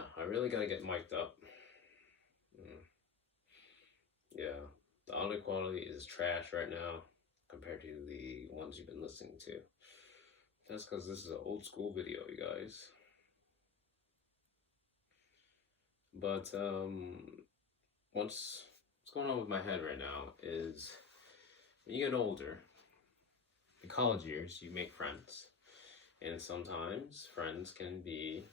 Yeah, I really gotta get mic'd up. Mm, yeah, the audio quality is trash right now compared to the ones you've been listening to. That's because this is an old school video, you guys. But what's going on with my head right now is when you get older, in college years, you make friends, and sometimes friends can be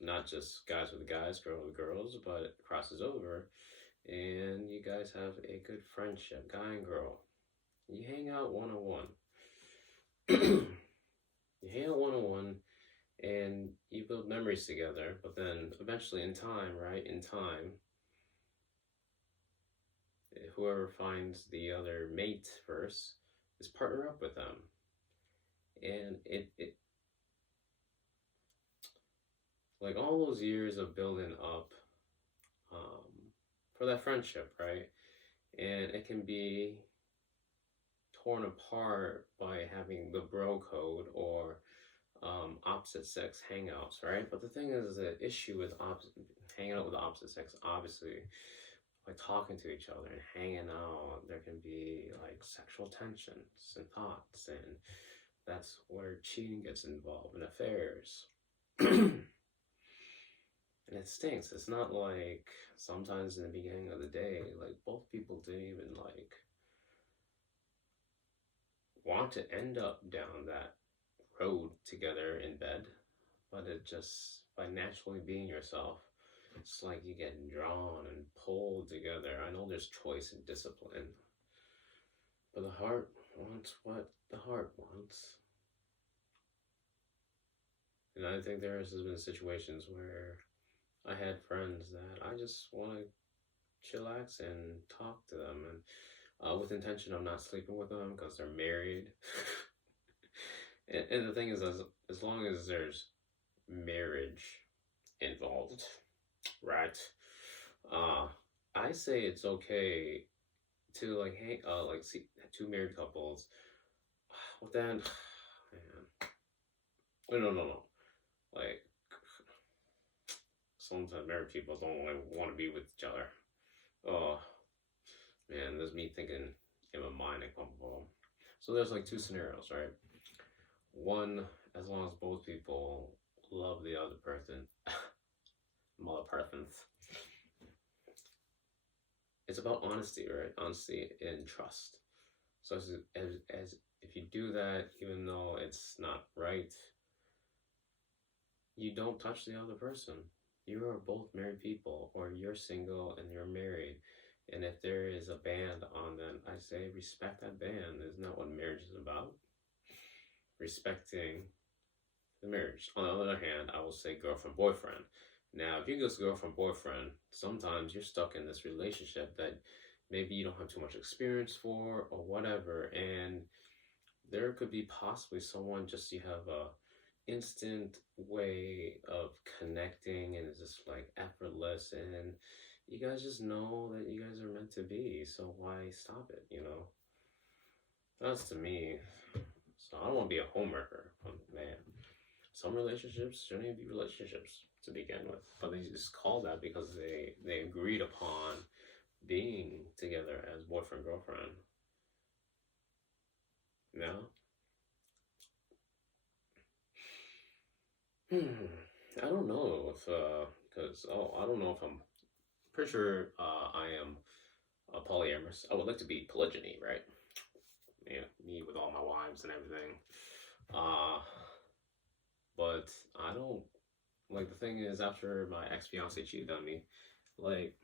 not just guys with guys, girls with girls, but it crosses over, and you guys have a good friendship, guy and girl. You hang out one on one. You hang out one on one and you build memories together, but then eventually in time, right? In time, whoever finds the other mate first is partner up with them. And it like all those years of building up for that friendship, right? And it can be torn apart by having the bro code or opposite sex hangouts, right? But the thing is, the issue with hanging out with the opposite sex, obviously, by talking to each other and hanging out, there can be like sexual tensions and thoughts, and that's where cheating gets involved in affairs. And it stinks. It's not like sometimes in the beginning of the day, like both people didn't even like want to end up down that road together in bed, but it just by naturally being yourself, it's like you get drawn and pulled together. I know there's choice and discipline, but the heart wants what the heart wants. And I think there has been situations where I had friends that I just want to chillax and talk to them, and with intention of not sleeping with them because they're married. And the thing is, as long as there's marriage involved, right? Uh, I say it's okay to like hang, like see two married couples. Well, then, man, no. Like sometimes married people don't like, want to be with each other. Oh man, there's me thinking in my mind a couple. So there's like two scenarios, right? One, as long as both people love the other person, mother persons. It's about honesty, right? Honesty and trust. So as if you do that, even though it's not right, you don't touch the other person. You are both married people, or you're single and you're married. And if there is a band on, then I say respect that band. Isn't that what marriage is about? Respecting the marriage. On the other hand, I will say girlfriend, boyfriend. Now, if you go girlfriend, boyfriend, sometimes you're stuck in this relationship that maybe you don't have too much experience for or whatever. And there could be possibly someone just you have a instant way of connecting and it's just like effortless and you guys just know that you guys are meant to be, so why stop it, you know? That's to me. So I don't want to be a homewrecker, man. Some relationships shouldn't even be relationships to begin with, but they just call that because they agreed upon being together as boyfriend girlfriend. No. I don't know if because I don't know if I'm pretty sure I am a polyamorous. I would like to be polygyny, right? Yeah, me with all my wives and everything. Uh, but I don't like the thing is after my ex fiance cheated on me, like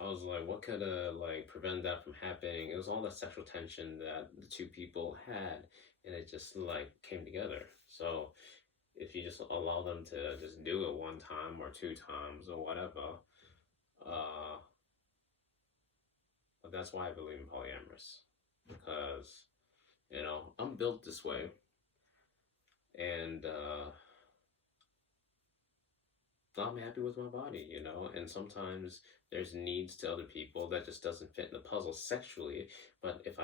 I was like, what could like prevent that from happening? It was all that sexual tension that the two people had, and it just like came together. So if you just allow them to just do it one time or two times or whatever, uh, but that's why I believe in polyamorous because I'm built this way, and I'm happy with my body, you know, and sometimes there's needs to other people that just doesn't fit in the puzzle sexually. But if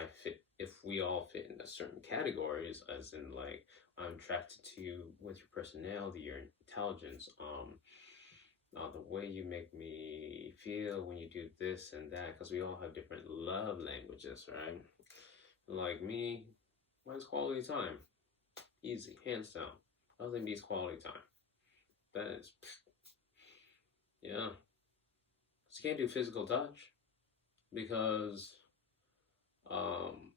we all fit into certain categories, as in like I'm attracted to you with your personality, your intelligence, the way you make me feel when you do this and that, because we all have different love languages, right? Like me, mine's quality time, easy, hands down. Nothing beats quality time. That is, yeah. So you can't do physical touch because um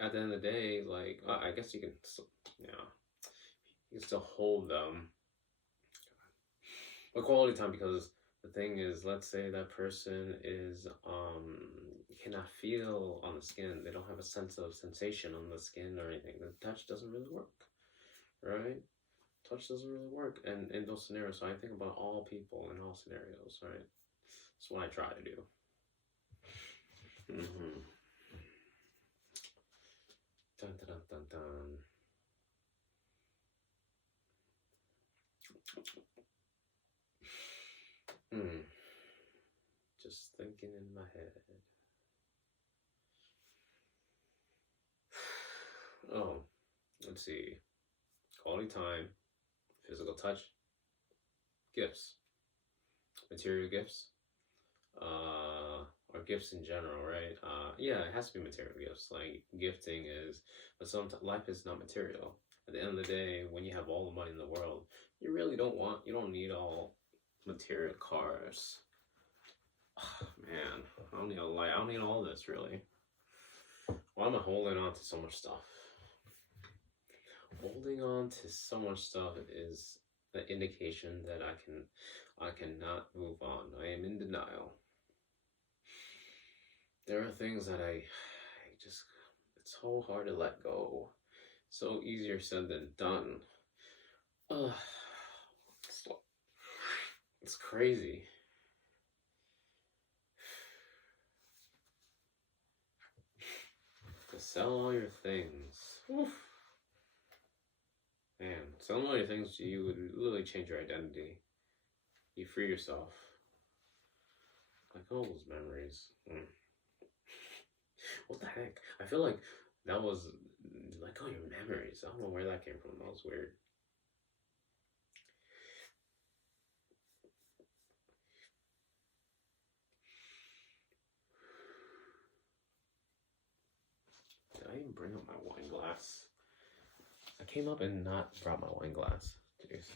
at the end of the day, like I guess you can, yeah, you can still hold them, but quality time because the thing is, let's say that person is cannot feel on the skin. They don't have a sense of sensation on the skin or anything. The touch doesn't really work, right? Touch doesn't really work, and in those scenarios, so I think about all people in all scenarios, right? That's what I try to do. Mm-hmm. Dun, dun, dun, dun, dun. Just thinking in my head. Oh, let's see. Quality time, physical touch, gifts, material gifts, or gifts in general, right? Yeah, it has to be material gifts. Like gifting is, but sometimes life is not material. At the end of the day, when you have all the money in the world, you don't need all material cars. Oh, man, I don't need I don't need all this really. Why am I holding on to so much stuff? Holding on to so much stuff is an indication that I cannot move on. I am in denial. There are things that I just, it's so hard to let go. So easier said than done. Ugh, it's, it's crazy. To sell all your things. Oof. Man, selling all your things, you would literally change your identity. You free yourself. Like all those memories. What the heck? I feel like that was like all your memories. I don't know where that came from. That was weird. Did I even bring up my wine glass? I came up and not brought my wine glass. Jeez.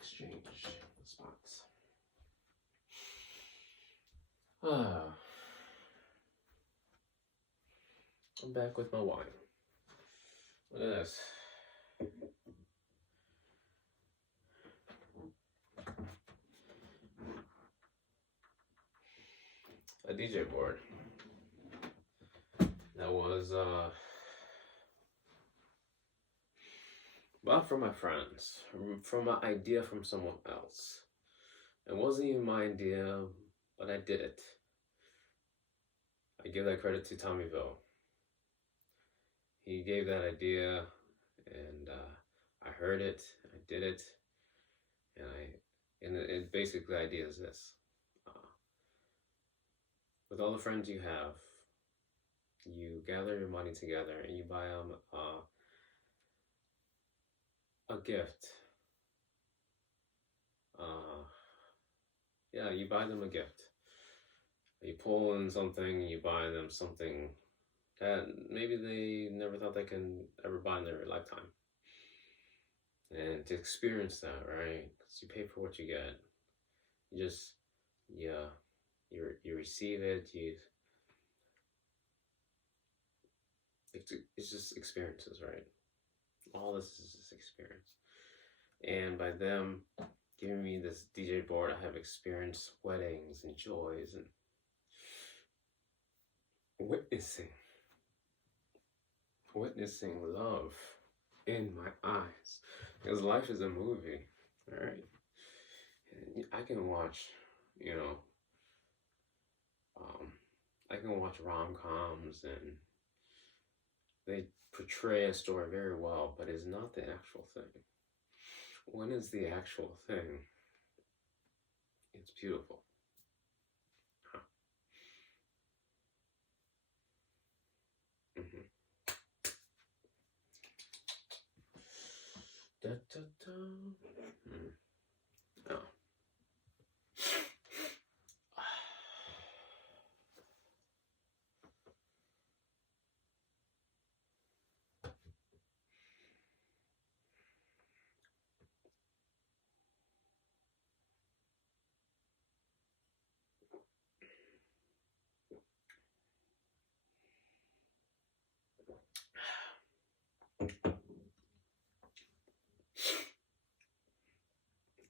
Exchange spots. I'm back with my wine. Look at this. A DJ board. That was bought from my friends, from an idea from someone else. It wasn't even my idea, but I did it. I give that credit to Tommyville. He gave that idea, and I heard it, I did it, and basically the idea is this: with all the friends you have, you gather your money together and you buy them a gift. Yeah, you buy them a gift. You pull in something, you buy them something that maybe they never thought they can ever buy in their lifetime. And to experience that, right? Because you pay for what you get. You just, yeah, you receive it. It's just experiences, right? All this is just experience. And by them giving me this DJ board, I have experienced weddings and joys and witnessing, witnessing love in my eyes. Because life is a movie, all right? And I can watch, you know, I can watch rom-coms and they portray a story very well, but it's not the actual thing. When is the actual thing? It's beautiful. Huh. Mm-hmm. Da, da, da. Mm. Oh.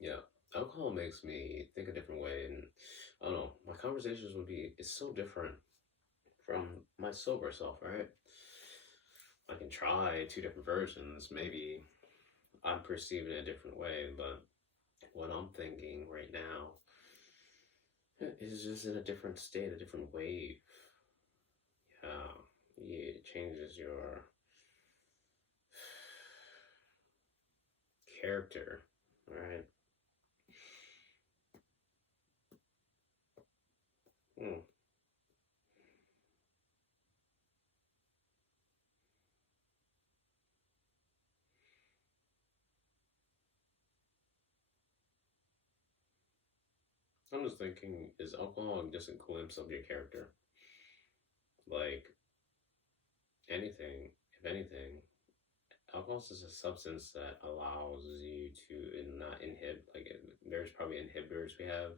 Yeah, alcohol makes me think a different way, and I don't know. My conversations would be it's so different from my sober self, right? I can try two different versions. Maybe I'm perceiving it a different way, but what I'm thinking right now is just in a different state, a different wave. Yeah, it changes your character, right? Hmm. I'm just thinking, is alcohol just a glimpse of your character? Like anything, if anything, alcohol is a substance that allows you to not inhibit. Like there's probably inhibitors we have,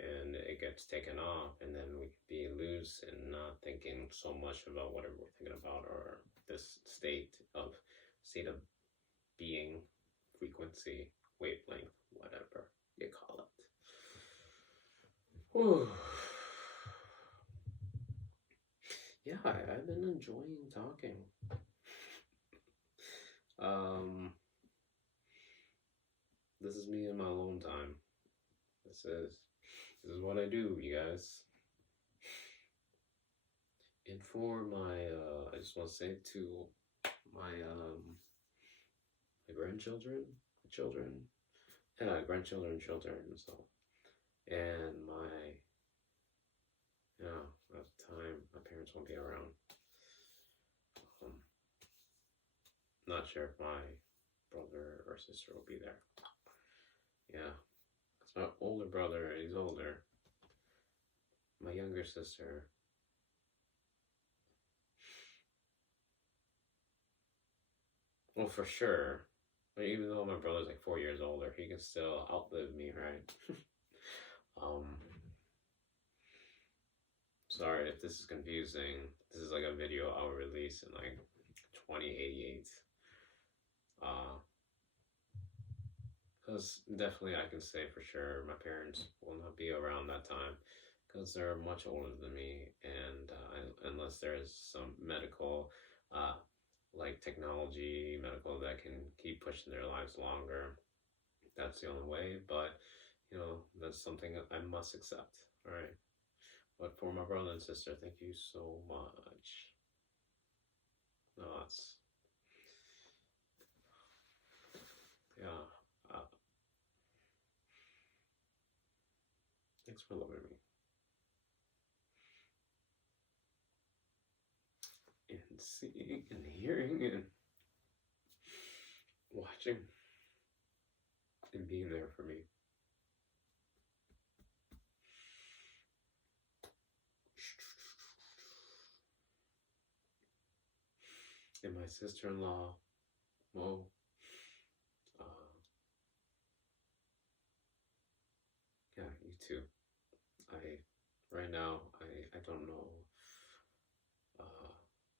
and it gets taken off, and then we can be loose and not thinking so much about whatever we're thinking about or this state of being, frequency, wavelength, whatever you call it. Whew. Yeah, I've been enjoying talking. Um, this is me in my alone time. This is what I do, you guys. And for my, I just want to say to my my grandchildren, children, yeah, grandchildren, children, so, and my, yeah, at the time my parents won't be around. Um, not sure if my brother or sister will be there. Yeah, cause my older brother, he's older. My younger sister, well, for sure. But even though my brother's like 4 years older, he can still outlive me, right? um, Sorry if this is confusing. This is like a video I'll release in like 2088. Because definitely I can say for sure my parents will not be around that time because they're much older than me, and unless there's some medical, uh, like technology, medical that can keep pushing their lives longer, that's the only way. But that's something that I must accept. All right. But for my brother and sister, thank you so much. No, that's yeah. Uh, Thanks for loving me and seeing and hearing and watching and being there for me. And my sister-in-law, well, uh, yeah, you too. I right now I don't know uh,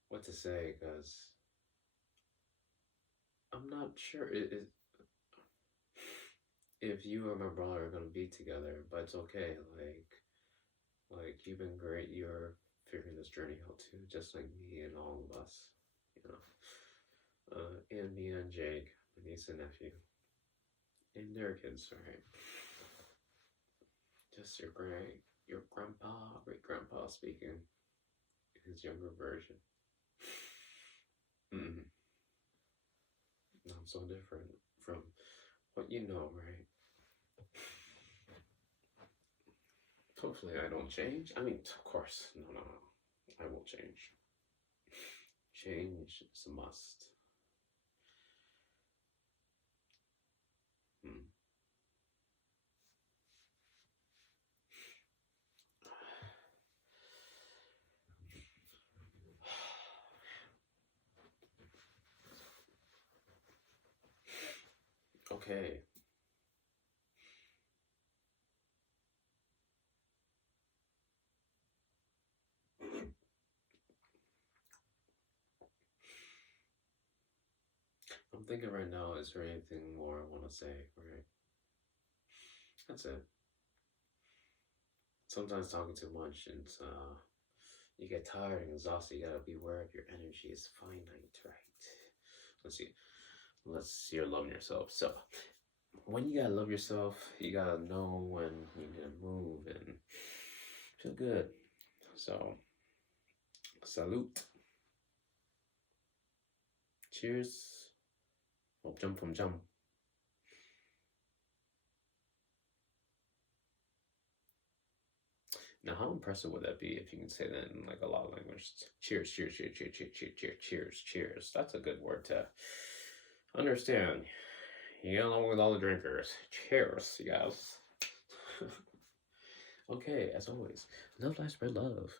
what to say because I'm not sure if you and my brother are gonna be together, but it's okay. Like you've been great. You're figuring this journey out too, just like me and all of us, you know. And me and Jake, my niece and nephew, and their kids, right? Just your grandpa, great grandpa speaking, his younger version. Mm-hmm. Not so different from what you know, right? Hopefully, I don't change. I mean, of course, no, I will change. Change is a must. Hmm. Okay. I'm thinking right now, is there anything more I want to say? Right. That's it. Sometimes talking too much, and you get tired and exhausted. You gotta be aware of your energy is finite, right? Let's see. Let's see. You're loving yourself. So, when you gotta love yourself, you gotta know when you need to move and feel good. So, salute. Cheers. Oh, jump from jump. Now, how impressive would that be if you can say that in like a lot of languages? Cheers, cheers, cheers, cheers, cheers, cheers, cheers, cheers, cheers. That's a good word to understand. You get along with all the drinkers. Cheers, you guys. Okay, as always, love, life, spread love.